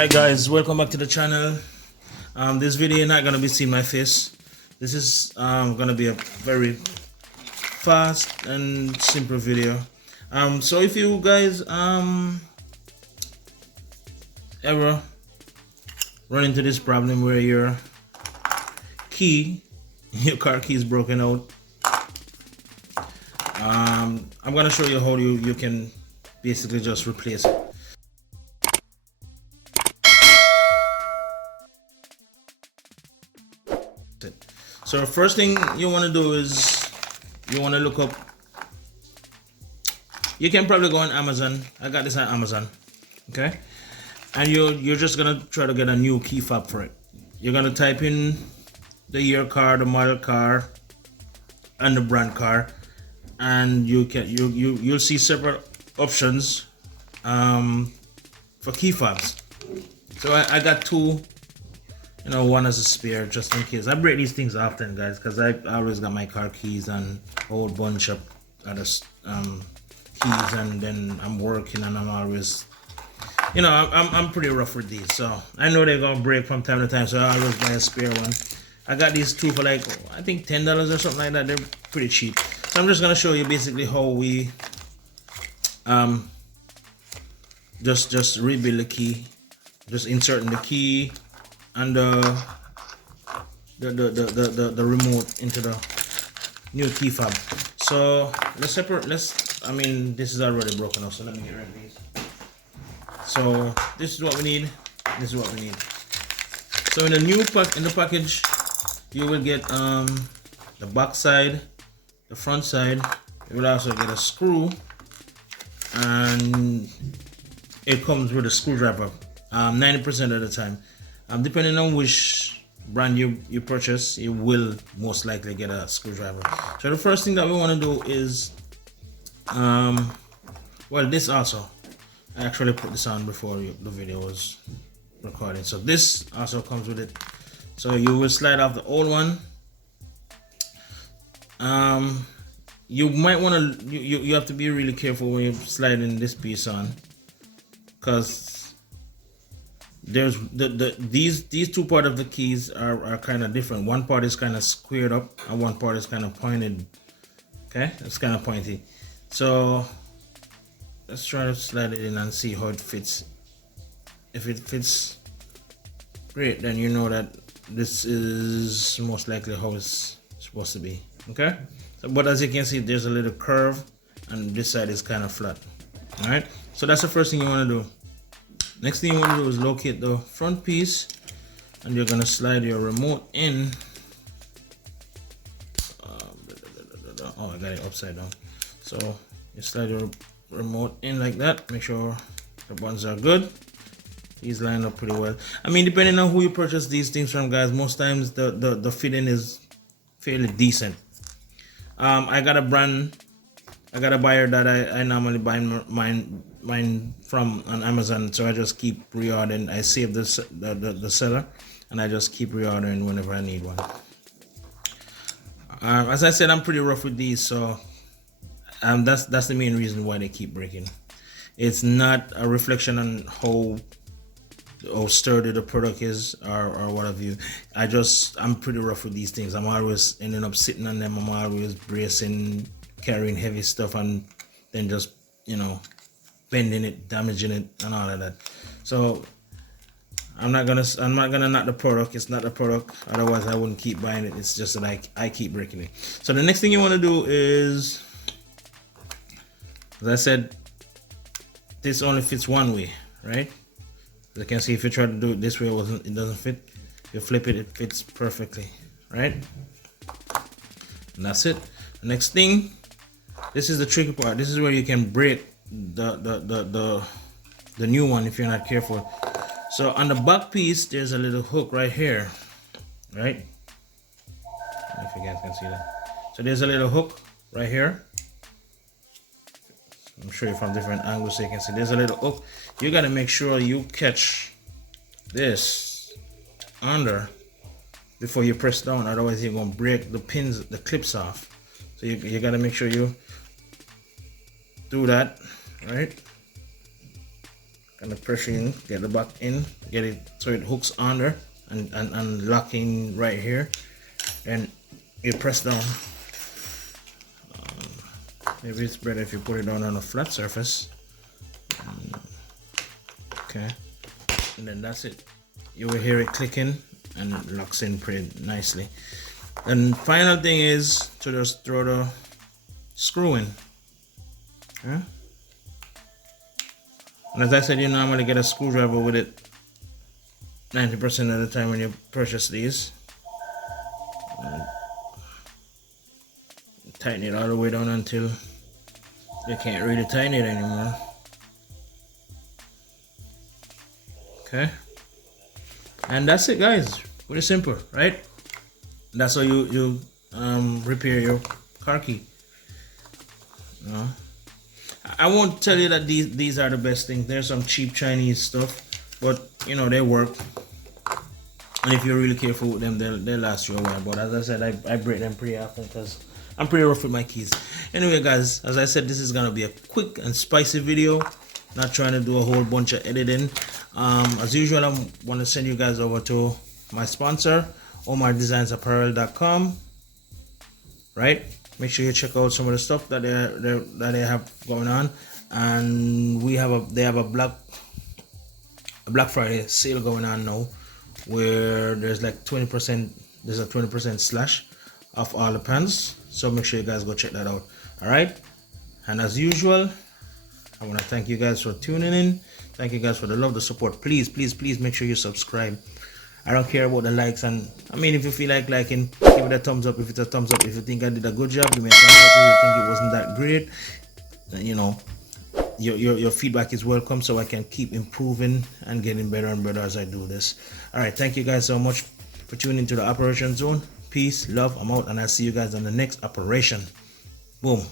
Alright guys, welcome back to the channel. This video you're not gonna be seeing my face. This is gonna be a very fast and simple video. So if you guys ever run into this problem where your car key is broken out, I'm gonna show you how you can basically just replace it. So the first thing you want to do is you want to look up. You can probably go on Amazon. I got this on Amazon, okay? And you're just gonna try to get a new key fob for it. You're gonna type in the year car, the model car, and the brand car, and you'll see separate options for key fobs. So I got two. You know, one as a spare just in case. I break these things often, guys, because I always got my car keys and a whole bunch of other keys, and then I'm working and I'm always, you know, I'm pretty rough with these, so I know they're gonna break from time to time, so I always buy a spare one. I got these two for like, I think $10 or something like that. They're pretty cheap. So I'm just gonna show you basically how we just rebuild the key, just inserting the key and the remote into the new key fob. So let's separate. I mean, this is already broken off, so let me get rid of these. So this is what we need. This is what we need. So in the package, you will get the back side, the front side. You will also get a screw, and it comes with a screwdriver 90% of the time. Depending on which brand you purchase, you will most likely get a screwdriver. So the first thing that we want to do is, well, this also, I actually put this on before the video was recording. So this also comes with it. So you will slide off the old one. You might want to, you have to be really careful when you're sliding this piece on, because there's these two parts of the keys are kind of different. One part is kind of squared up and one part is kind of pointed. Okay, it's kind of pointy. So let's try to slide it in and see how it fits. If it fits great, then you know that this is most likely how it's supposed to be. Okay, so, but as you can see, there's a little curve and this side is kind of flat. All right, so that's the first thing you want to do. Next thing you want to do is locate the front piece, and you're going to slide your remote in. Oh, I got it upside down. So you slide your remote in like that. Make sure the buttons are good. These line up pretty well. I mean, depending on who you purchase these things from, guys, most times the fitting is fairly decent. I got a buyer that I normally buy mine from on Amazon, so I just keep reordering. I save the seller, and I just keep reordering whenever I need one. As I said, I'm pretty rough with these, so that's the main reason why they keep breaking. It's not a reflection on how sturdy the product is or what have you. I'm pretty rough with these things. I'm always ending up sitting on them. I'm always bracing, carrying heavy stuff, and then just, you know, bending it, damaging it, and all of that. So I'm not gonna knock the product. It's not the product. Otherwise, I wouldn't keep buying it. It's just that I keep breaking it. So the next thing you want to do is, as I said, this only fits one way, right? As you can see, if you try to do it this way, it doesn't fit. If you flip it, it fits perfectly, right? And that's it. The next thing, this is the tricky part. This is where you can break the new one if you're not careful. So on the back piece, there's a little hook right here, right? I don't know if you guys can see that. So there's a little hook right here. I'm showing you from different angles so you can see. There's a little hook. You got to make sure you catch this under before you press down. Otherwise, you're gonna break the pins, the clips off. So you got to make sure you do that, right? kind of pressure in, get the back in, get it so it hooks under and locking right here, and you press down. Maybe it's better if you put it down on a flat surface. Okay, and then that's it. You will hear it clicking and it locks in pretty nicely. And final thing is to just throw the screw in. Okay. And as I said, you normally get a screwdriver with it 90% of the time when you purchase these. Tighten it all the way down until you can't really tighten it anymore. Okay, and that's it, guys. Pretty simple, right? That's how you repair your car key. I won't tell you that these are the best things. There's some cheap Chinese stuff, but you know they work. And if you're really careful with them, they'll last you a while. But as I said, I break them pretty often because I'm pretty rough with my keys. Anyway, guys, as I said, this is gonna be a quick and spicy video. Not trying to do a whole bunch of editing. As usual, I want to send you guys over to my sponsor, OmarDesignsApparel.com. Right? Make sure you check out some of the stuff that they have going on, and they have a Black Friday sale going on now, where there's like 20%. There's a 20% slash off all the pants. So make sure you guys go check that out. All right. And as usual, I want to thank you guys for tuning in. Thank you guys for the love, the support. Please make sure you subscribe. I don't care about the likes, and I mean, if you feel like liking, give it a thumbs up. If it's a thumbs up, if you think I did a good job, give me a thumbs up. If you think it wasn't that great, you know, your feedback is welcome, so I can keep improving and getting better and better as I do this. All right, thank you guys so much for tuning into the Operation Zone. Peace, love, I'm out, and I'll see you guys on the next operation. Boom.